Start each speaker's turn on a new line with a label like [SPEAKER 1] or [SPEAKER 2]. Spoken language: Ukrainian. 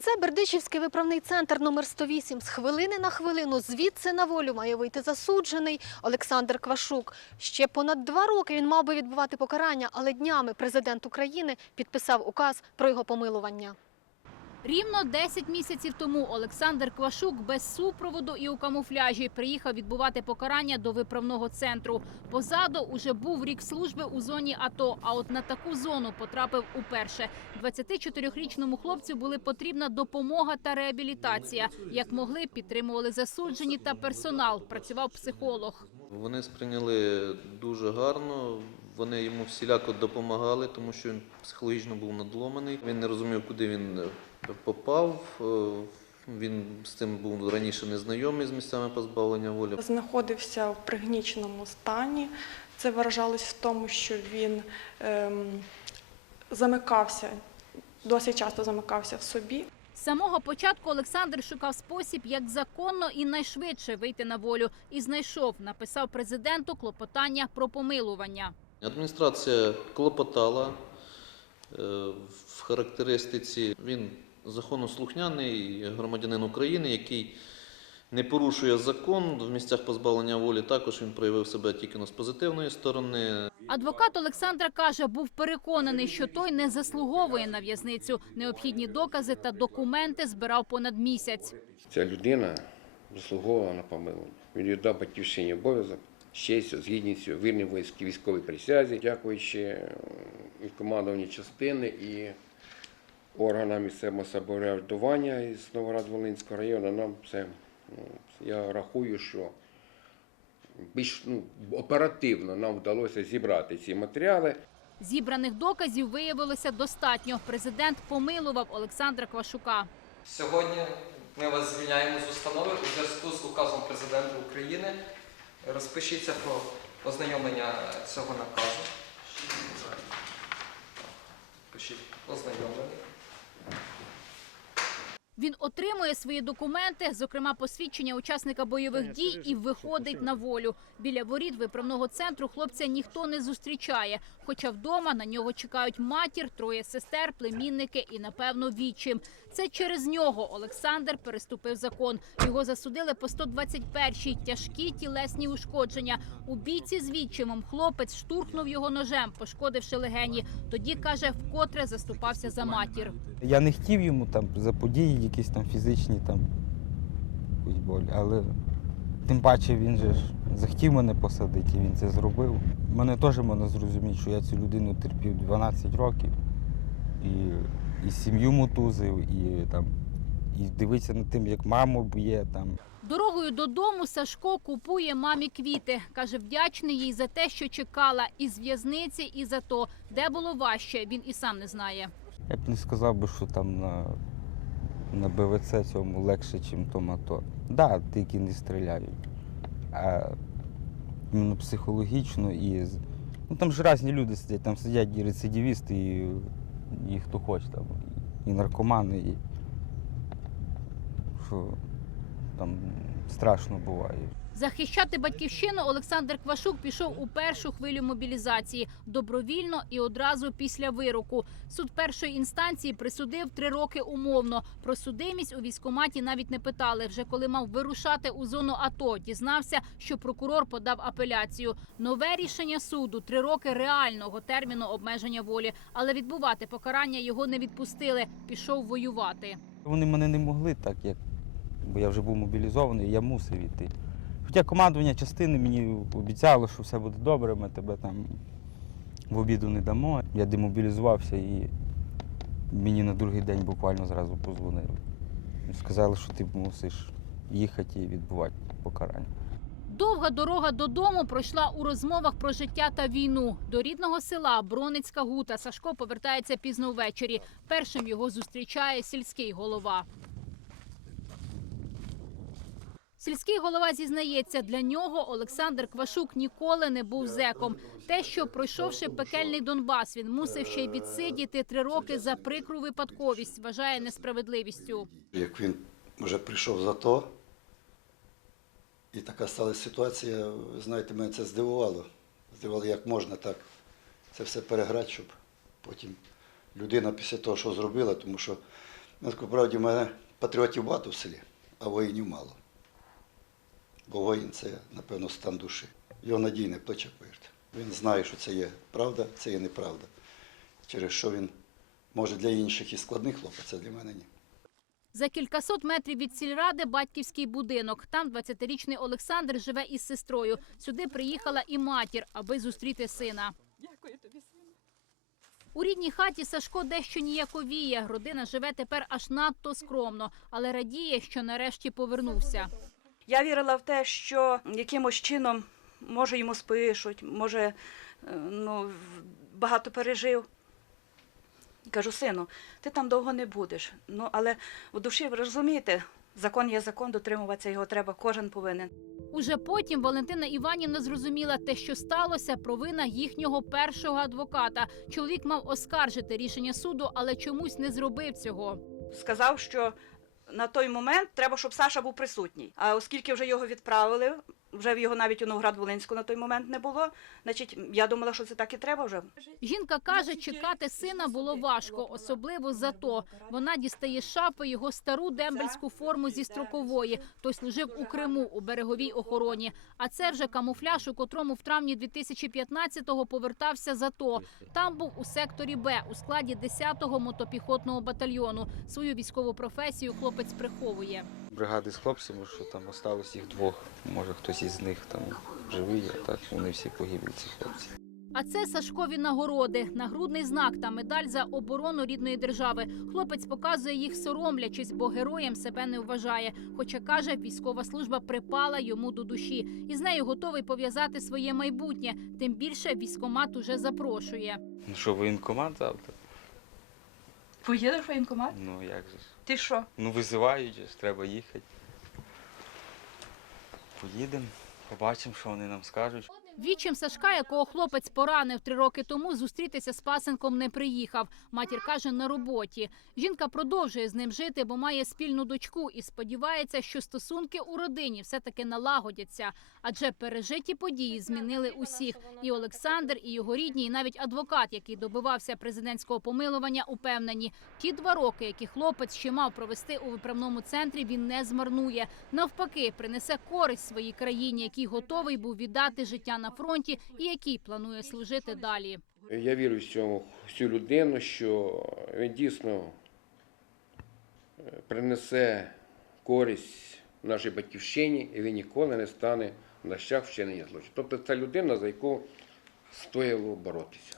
[SPEAKER 1] Це Бердичівський виправний центр номер 108. З хвилини на хвилину звідси на волю має вийти засуджений Олександр Квашук. Ще понад два роки він мав би відбувати покарання, але днями президент України підписав указ про його помилування.
[SPEAKER 2] Рівно 10 місяців тому Олександр Квашук без супроводу і у камуфляжі приїхав відбувати покарання до виправного центру. Позаду уже був рік служби у зоні АТО, а от на таку зону потрапив уперше. 24-річному хлопцю були потрібна допомога та реабілітація. Як могли, підтримували засуджені та персонал. Працював психолог.
[SPEAKER 3] Вони сприйняли дуже гарно. Вони йому всіляко допомагали, тому що він психологічно був надломаний. Він не розумів, куди він попав. Е, Він з цим був раніше незнайомий з місцями позбавлення волі.
[SPEAKER 4] знаходився в пригніченому стані. Це виражалось в тому, що він ем, замикався, досить часто замикався в собі.
[SPEAKER 2] З самого початку Олександр шукав спосіб, як законно і найшвидше вийти на волю. І знайшов, написав президенту клопотання про помилування.
[SPEAKER 3] Адміністрація клопотала е, в характеристиці. Він законослухняний громадянин України, який не порушує закон в місцях позбавлення волі. Також він проявив себе тільки з позитивної сторони.
[SPEAKER 2] Адвокат Олександра каже, був переконаний, що той не заслуговує на в'язницю. Необхідні докази та документи збирав понад місяць.
[SPEAKER 5] Ця людина заслуговувала на помилування. Він віддав батьківщині обов'язок з честю, з гідністю, вірній воїнській військовій присязі, дякуючи е, і командуванню частини, і органам місцевого самоврядування із Новоград-Волинського району. Нам це ну, я рахую, що більш ну, оперативно нам вдалося зібрати ці матеріали.
[SPEAKER 2] Зібраних доказів виявилося достатньо. Президент помилував Олександра Квашука.
[SPEAKER 6] Сьогодні ми вас звільняємо з установи у зв'язку з указом президента України. Розпишіться про ознайомлення цього наказу. Пишіть ознайомлений.
[SPEAKER 2] Він отримує свої документи, зокрема посвідчення учасника бойових дій, і виходить на волю. Біля воріт виправного центру хлопця ніхто не зустрічає. Хоча вдома на нього чекають матір, троє сестер, племінники і, напевно, вічим. Це через нього Олександр переступив закон. Його засудили по 121-й – тяжкі тілесні ушкодження. У бійці з відчимом хлопець штурхнув його ножем, пошкодивши легені. Тоді каже, вкотре заступався за матір.
[SPEAKER 7] Я не хотів йому там за події, якісь там фізичні там боль, але тим паче він же ж захотів мене посадити, і він це зробив. Мене теж можна зрозуміти, що я цю людину терпів 12 років і, і сім'ю мотузив, і там і дивитися над тим, як маму б'є там.
[SPEAKER 2] Дорогою додому Сашко купує мамі квіти. Каже, вдячний їй за те, що чекала і з в'язниці, і за то, де було важче, він і сам не знає.
[SPEAKER 7] Я б не сказав би, що там на, на БВЦ цьому легше, ніж томато. Так, да, тільки не стріляють. А іменно психологічно і. Ну там ж різні люди сидять, там сидять і рецидивісти, і, і хто хоче там, і наркомани, і що там страшно буває.
[SPEAKER 2] Захищати батьківщину Олександр Квашук пішов у першу хвилю мобілізації добровільно і одразу після вироку. Суд першої інстанції присудив три роки умовно. Про судимість у військкоматі навіть не питали. Вже коли мав вирушати у зону АТО, дізнався, що прокурор подав апеляцію. Нове рішення суду три роки реального терміну обмеження волі, але відбувати покарання його не відпустили. Пішов воювати.
[SPEAKER 7] Вони мене не могли так, як бо я вже був мобілізований, я мусив іти. Хоча командування частини мені обіцяло, що все буде добре, ми тебе там в обіду не дамо. Я демобілізувався і мені на другий день буквально зразу позвонили. Сказали, що ти мусиш їхати і відбувати покарання.
[SPEAKER 2] Довга дорога додому пройшла у розмовах про життя та війну. До рідного села Броницька Гута Сашко повертається пізно ввечері. Першим його зустрічає сільський голова. Сільський голова зізнається, для нього Олександр Квашук ніколи не був зеком. Те, що пройшовши пекельний Донбас, він мусив ще й відсидіти три роки за прикру випадковість, вважає несправедливістю.
[SPEAKER 8] Як він вже прийшов за то, і така сталася ситуація, знаєте, мене це здивувало. Здивувало, як можна так це все переграти, щоб потім людина після того, що зробила, тому що Насправді, в мене патріотів багато в селі, а воїнів мало. Бо воїн це, напевно, стан душі. Його надійне плече, повірте. Він знає, що це є правда, це є неправда. Через що він може для інших і складний хлопець, а для мене ні.
[SPEAKER 2] За кількасот метрів від сільради батьківський будинок. Там 20-річний Олександр живе із сестрою. Сюди приїхала і матір, аби зустріти сина. У рідній хаті Сашко дещо ніяковіє. Родина живе тепер аж надто скромно, але радіє, що нарешті повернувся.
[SPEAKER 9] Я вірила в те, що якимось чином, може, йому спишуть, може, е, ну, багато пережив. Кажу, сину, ти там довго не будеш. Ну, але в душі, ви розумієте, закон є закон, дотримуватися його треба, кожен повинен.
[SPEAKER 2] Уже потім Валентина Іванівна зрозуміла те, що сталося, провина їхнього першого адвоката. Чоловік мав оскаржити рішення суду, але чомусь не зробив цього.
[SPEAKER 9] Сказав, що на той момент треба, щоб Саша був присутній. А оскільки вже його відправили, вже в його навіть у Новград-Волинську на той момент не було, значить, я думала, що це так і треба вже.
[SPEAKER 2] Жінка каже, чекати сина було важко, особливо за то. Вона дістає шафи його стару дембельську форму зі строкової. Той служив у Криму у береговій охороні. А це вже камуфляж, у котрому в травні 2015-го повертався з АТО. Там був у секторі Б у складі 10-го мотопіхотного батальйону. Свою військову професію хлопець приховує.
[SPEAKER 7] Бригади з хлопцями, що там осталось їх двох. Може хтось із них там живий, а так вони всі погибли, ці хлопці.
[SPEAKER 2] А це Сашкові нагороди, нагрудний знак та медаль за оборону рідної держави. Хлопець показує їх соромлячись, бо героєм себе не вважає. Хоча каже, військова служба припала йому до душі, і з нею готовий пов'язати своє майбутнє. Тим більше військомат уже запрошує.
[SPEAKER 7] Ну що, воєнкомат завтра?
[SPEAKER 9] Поїдеш в воєнкомат?
[SPEAKER 7] Ну як же ж?
[SPEAKER 9] Ти що?
[SPEAKER 7] Ну визивають треба їхати. Поїдемо, побачимо, що вони нам скажуть.
[SPEAKER 2] Вічим Сашка, якого хлопець поранив три роки тому, зустрітися з пасенком не приїхав. Матір каже, на роботі. Жінка продовжує з ним жити, бо має спільну дочку і сподівається, що стосунки у родині все-таки налагодяться. Адже пережиті події змінили усіх. І Олександр, і його рідні, і навіть адвокат, який добивався президентського помилування, упевнені, ті два роки, які хлопець ще мав провести у виправному центрі, він не змарнує. Навпаки, принесе користь своїй країні, який готовий був віддати життя на фронті і який планує служити далі.
[SPEAKER 5] Я вірю в цьому в цю людину, що він дійсно е, принесе користь нашій батьківщині, і він ніколи не стане на шлях вчинення злочину. Тобто це людина, за яку стояло боротися.